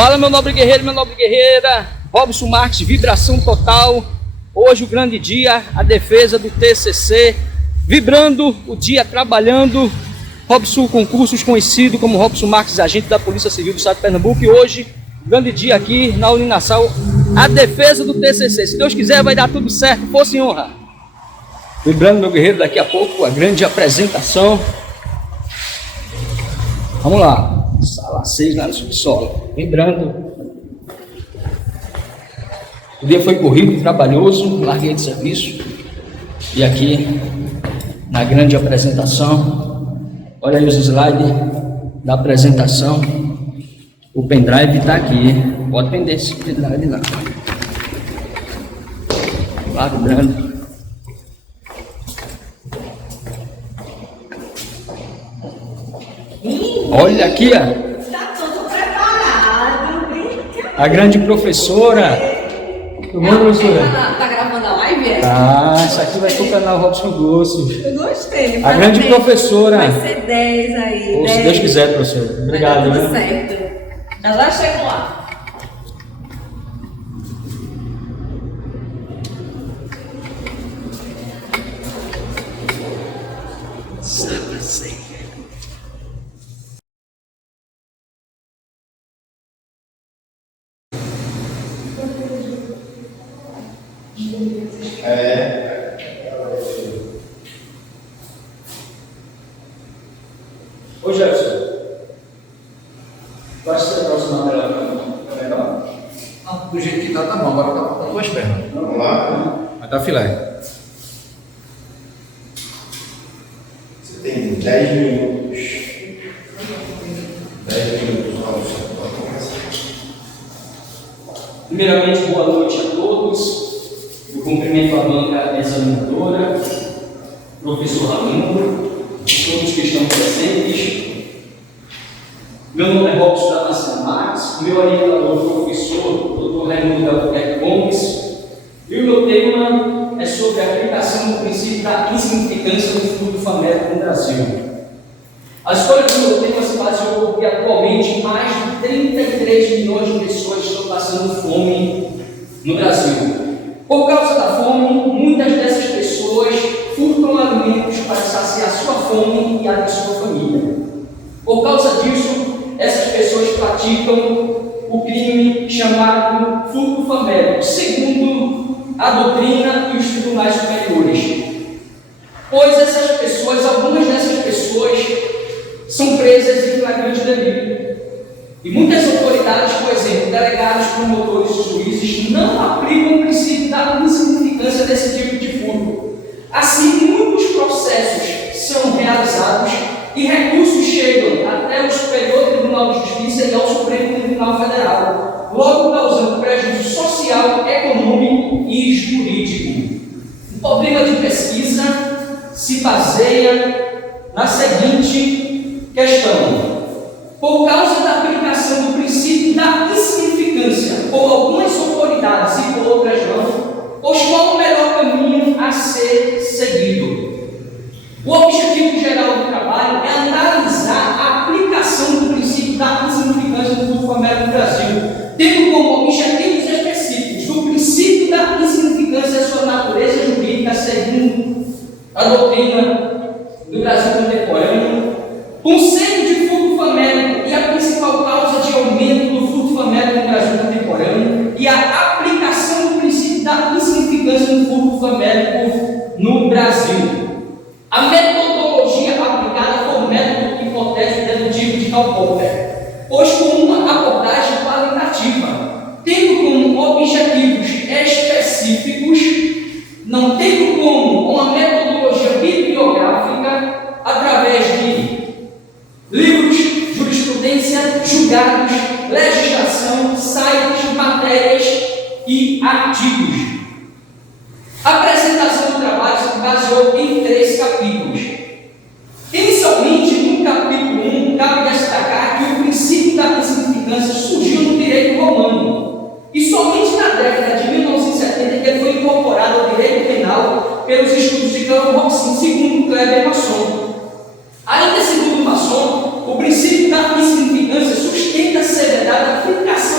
Fala, meu nobre guerreiro, minha nobre guerreira. Robson Marques, vibração total. Hoje o grande dia, a defesa do TCC, vibrando o dia, trabalhando. Robson Concursos, conhecido como Robson Marques, agente da Polícia Civil do Estado de Pernambuco. E hoje, grande dia aqui na Uninassal, a defesa do TCC. Se Deus quiser, vai dar tudo certo, força e honra. Vibrando, meu guerreiro, daqui a pouco a grande apresentação. Vamos lá. Sala 6 lá no subsolo, vibrando. O dia foi corrido, trabalhoso, larguei de serviço. E aqui, na grande apresentação, olha aí os slides da apresentação. O pendrive está aqui, pode prender esse pendrive lá. Lá vibrando. Olha aqui, ó. Está tudo preparado, brinca. A grande professora. Tudo bom, professora? Tá gravando a live? É? Ah, isso aqui vai pro canal Robson Concursos. Eu gostei. A grande professora. Vai ser 10 aí. Ou 10. se Deus quiser, professora. Obrigado, Vai dar tudo né? certo. Ela já chegou lá. Ô Jefferson, tu acha que você aproximar melhor? É melhor? Não, do jeito que tá bom, agora tá com duas pernas. Vamos lá. Vai dar filé. Você tem 10 minutos. 10 minutos, Robson. Pode começar. Primeiramente, boa noite a todos. Eu cumprimento a banca examinadora, professor Raimundo, todos que estão presentes. Meu nome é Robson Damasceno Marques, meu orientador professor, Dr. Raimundo Albuquerque Gomes, e o meu tema é sobre a aplicação do princípio da insignificância do fruto famélico no Brasil. A escolha do meu tema se baseou porque atualmente mais de 33 milhões de pessoas estão passando fome no Brasil. Por causa da fome, muitas dessas pessoas furtam alimentos para saciar sua fome e a de sua família. Por causa disso, essas pessoas praticam o crime chamado furto famélico, segundo a doutrina e os tribunais superiores. Pois essas pessoas, algumas dessas pessoas, são presas em flagrante delito. E muitas autoridades, por exemplo, delegados, promotores e juízes, não aplicam o princípio da insignificância desse tipo de furto. Assim, muitos processos são realizados e recursos chegam até o Superior Tribunal de Justiça e ao Supremo Tribunal Federal, logo causando prejuízo social, econômico e jurídico. O problema de pesquisa se baseia na seguinte questão: por causa da aplicação do princípio da insignificância por algumas autoridades e por outras não, pois qual o melhor caminho a ser seguido? O objetivo geral do trabalho é analisar a aplicação do princípio da insignificância do fruto famélico no Brasil, tendo como objetivos específicos do princípio da insignificância sua natureza jurídica segundo a doutrina do Brasil contemporâneo, conceito de fruto famélico e a principal causa de aumento do fruto famélico no Brasil contemporâneo e a aplicação do princípio da insignificância do fruto famélico no Brasil. A metodologia aplicada foi o método hipotético dedutivo de Karl Popper, pois com uma abordagem qualitativa, tendo como objetivos específicos, não tendo como uma metodologia bibliográfica através de livros, jurisprudência, julgados, legislação, sites, matérias e artigos. A apresentação do trabalho se baseou em 3 capítulos. Inicialmente, no capítulo 1, cabe destacar que o princípio da insignificância surgiu no direito romano e somente na década de 1970 que ele foi incorporado ao direito penal pelos estudos de Karl Robson, segundo Kleber Masson. Ainda segundo Masson, o princípio da insignificância sustenta a seriedade da aplicação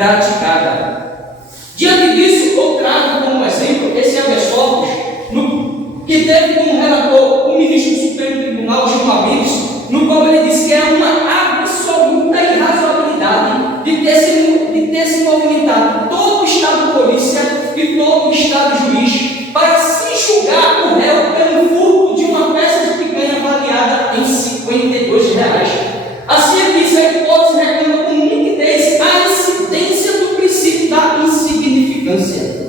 praticada. Diante disso, eu trago como exemplo esse habeas corpus, que teve como relator o ministro do Supremo Tribunal, Gilmar Mendes, no qual ele disse que é uma absoluta irrazoabilidade de ter se movimentado todo o Estado de polícia e todo o Estado juiz para se julgar o réu pelo furto de uma peça de picanha avaliada em R$52. Assim é que a hipótese reclama com nitidez a incidência do princípio da insignificância.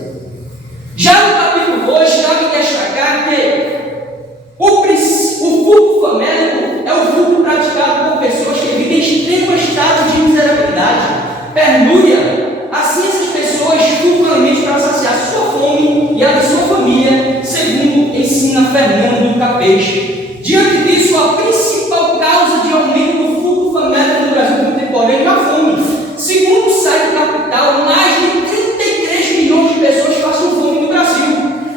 Já no capítulo 2, cabe destacar que o furto famélico é o furto praticado por pessoas que vivem em extremo estado de miserabilidade, penúria. Assim, essas pessoas furtam alimentos para saciar sua fome e a de sua família, segundo ensina Fernando Capeixe. Diante disso, a principal causa de aumento do furto famélico no Brasil contemporâneo é a fome. Segundo o site Capital, mais de 33 milhões de pessoas passam fome no Brasil.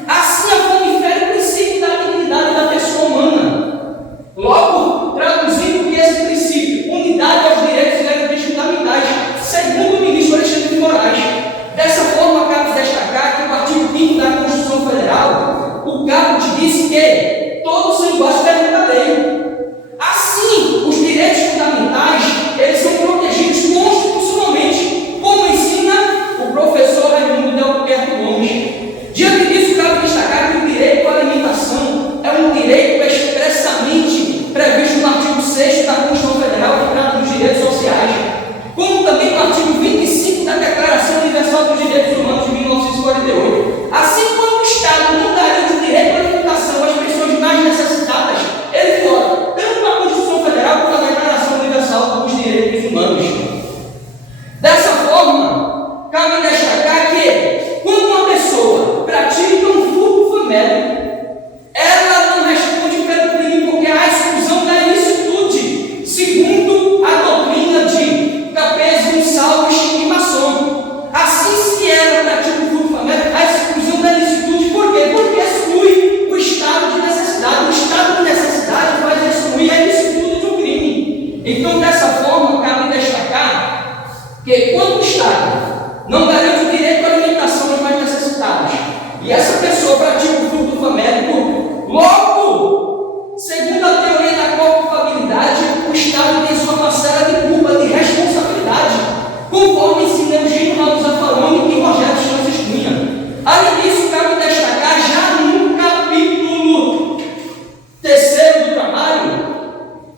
Assim, a fome fere o princípio da dignidade da pessoa humana. Logo, traduzindo que esse princípio, unidade aos direitos e garantias fundamentais, segundo o ministro Alexandre de Moraes. Dessa forma, cabe destacar que o artigo 5º da Constituição Federal, o caput diz que todos são iguais perante a lei. Assim, os direitos fundamentais, eles são protegidos constitucionalmente, como ensina o professor Raimundo de Albuquerque Gomes. Diante disso, cabe destacar que o direito à alimentação é um direito expressamente previsto no artigo 6º da Constituição Federal, que trata dos direitos sociais, como também no artigo 25 da Declaração Universal dos Direitos Humanos de 1948. Assim como o Estado não garante o direito à alimentação às pessoas mais necessitadas, ele viola tanto a Constituição Federal quanto a Declaração Universal dos Direitos Humanos. Dessa forma, cabe destacar que, quando uma pessoa pratica um furto famélico, ela não responde pelo crime porque há exclusão da ilicitude, segundo a doutrina de Capes, Gonçalves e Masson. Assim, se ela pratica um furto famélico, há exclusão da ilicitude. Por quê? Porque exclui o estado de necessidade. O estado de necessidade faz excluir a ilicitude do crime. Então, dessa forma, cabe destacar que quando o Estado não garante o direito à alimentação aos mais necessitados, e essa pessoa pratica o furto famélico, logo, segundo a teoria da culpabilidade, o Estado tem sua parcela de culpa, de responsabilidade, conforme ensina Eugênio Raul Zaffaroni e Rogério Chances Cunha. Além disso, cabe destacar já no capítulo 3º do trabalho,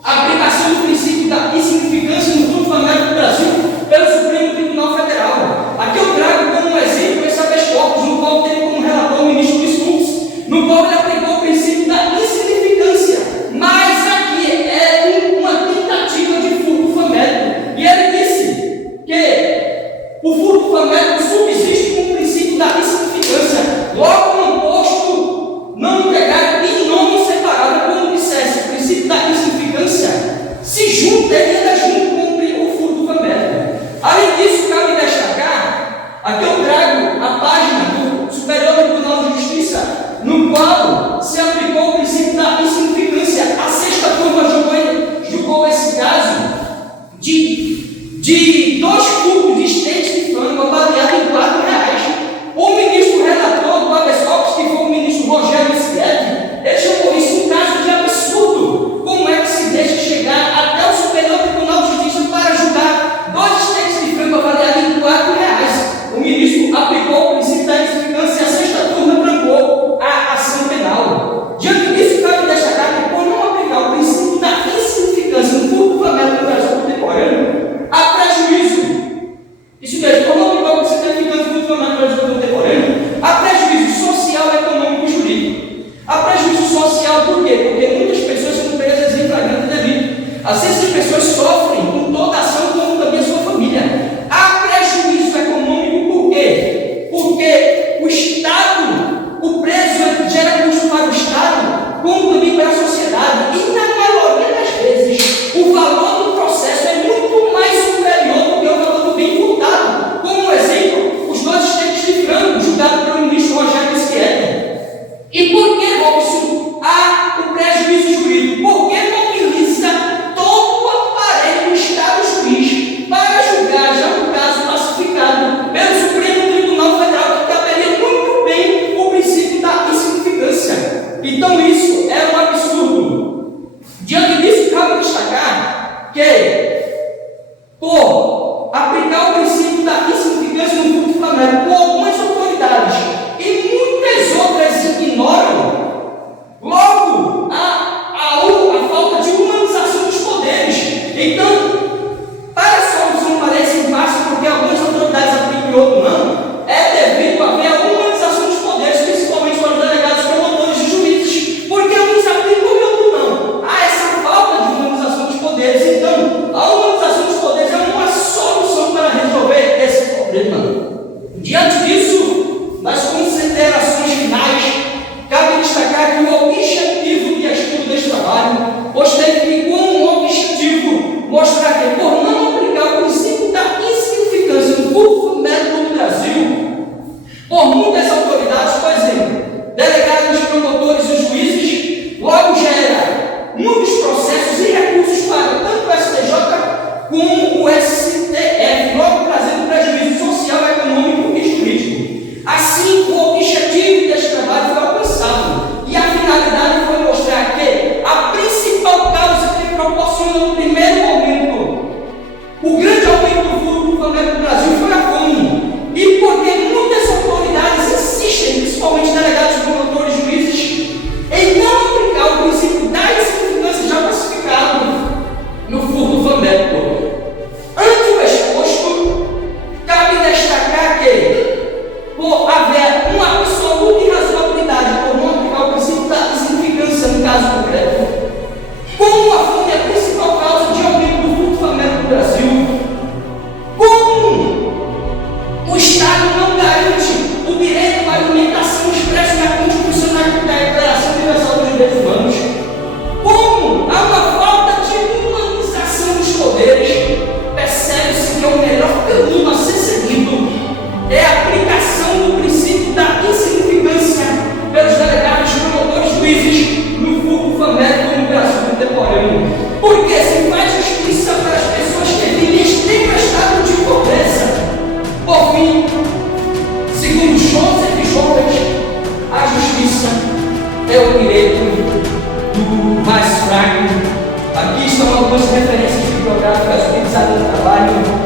a aplicação do princípio da insignificância no furto famélico do Brasil pelo Supremo Tribunal Federal. Aqui eu trago como exemplo esse habeas corpus, no qual teve como relator o ministro Luiz Fux, no qual ele aplicou o princípio da insignificância, mas aqui é uma tentativa de furto famélico. E ele disse que o furto famélico subsiste com o princípio da insignificância. Logo, no posto não pegar em nome separado, como dissesse, o princípio da insignificância se junta e anda junto com o furto famélico. Além disso, cabe destacar, aqui eu trago a página do Superior Tribunal de Justiça, no qual se aplicou o princípio da insignificância. A 6ª turma julgou esse caso de 2 cubos de esteite de frango avaliado em R$4. O ministro relator do habeas corpus, que foi o ministro Rogério Schietti, ele chamou isso um caso de absurdo. Como é que se deixa chegar até o Superior Tribunal de Justiça para julgar 2 esteites de frango avaliados em R$4? O ministro aplicou o princípio da insignificância e a 6ª turma trancou a ação penal. Diante disso, cabe destacar que, por não aplicar o princípio da insignificância no furto famélico do Brasil contemporâneo, há prejuízo. Isso mesmo, por não aplicar o princípio da insignificância no furto famélico do Brasil contemporâneo, há prejuízo social, econômico e jurídico. Há prejuízo social por quê? Porque muitas pessoas são presas em flagrante delito. Às vezes as pessoas sofrem com toda a ação, como também a sua família. Há prejuízo econômico por quê? Porque o Estado, o preso gera custo para o Estado, como também para a sociedade. E na maioria das vezes, o valor do processo é muito mais superior do que o valor do bem furtado. Como exemplo, os 2 esteites de frango julgados pelo ministro Rogério Schietti. E por que, Robson, há o prejuízo isso é um absurdo. Diante disso, cabe destacar que, por aplicar o princípio da insignificância no culto familiar, por algumas autoridades e muitas outras ignoram, logo a falta de humanização dos poderes. Então, para a solução parece fácil porque algumas autoridades aplicam e outras não, é devido a haver a humanização dos poderes, principalmente para os delegados, promotores e juízes, porque alguns aplicam e outros não. Há essa falta de humanização dos poderes. Então, a humanização dos poderes é uma solução para resolver esse problema. Diante disso, nas considerações finais, cabe destacar que o objetivo de estudo deste trabalho ostenta como objetivo mostrar que, por não aplicar o princípio da insignificância no culto médico no Brasil, por muitas autoridades, por exemplo, delegados, promotores e juízes, logo gera muitos processos e recursos para tanto o STJ como o STF, logo trazendo prejuízo social, econômico e jurídico. Assim, o objetivo deste trabalho foi alcançado e a finalidade foi mostrar que a principal causa que proporcionou no primeiro momento o grande aumento do furto familiar no Brasil foi a fome. E porque muitas autoridades insistem, principalmente delegados, promotores e juízes, em não aplicar o princípio da insignificância já classificado no furto familiar. Ante o exposto, cabe destacar que, por haver uma absoluta irrazoabilidade por não aplicar o princípio da insignificância no caso concreto, como a fome é a principal causa de aumento do furto familiar no Brasil, como o Estado não garante o direito à alimentação expresso na Constituição da Declaração Universal dos Direitos Humanos, como há uma falta de humanização dos poderes, percebe-se que o melhor caminho a ser seguido é a aplicação do princípio da insignificância pelos delegados, promotores e juízes no furto familiar no Brasil contemporâneo. Porque se faz justiça para as pessoas que vivem em extremo estado de pobreza. Por fim, segundo Joseph Jones, a justiça é o direito do mais fraco. Aqui estão algumas referências bibliográficas utilizadas no trabalho.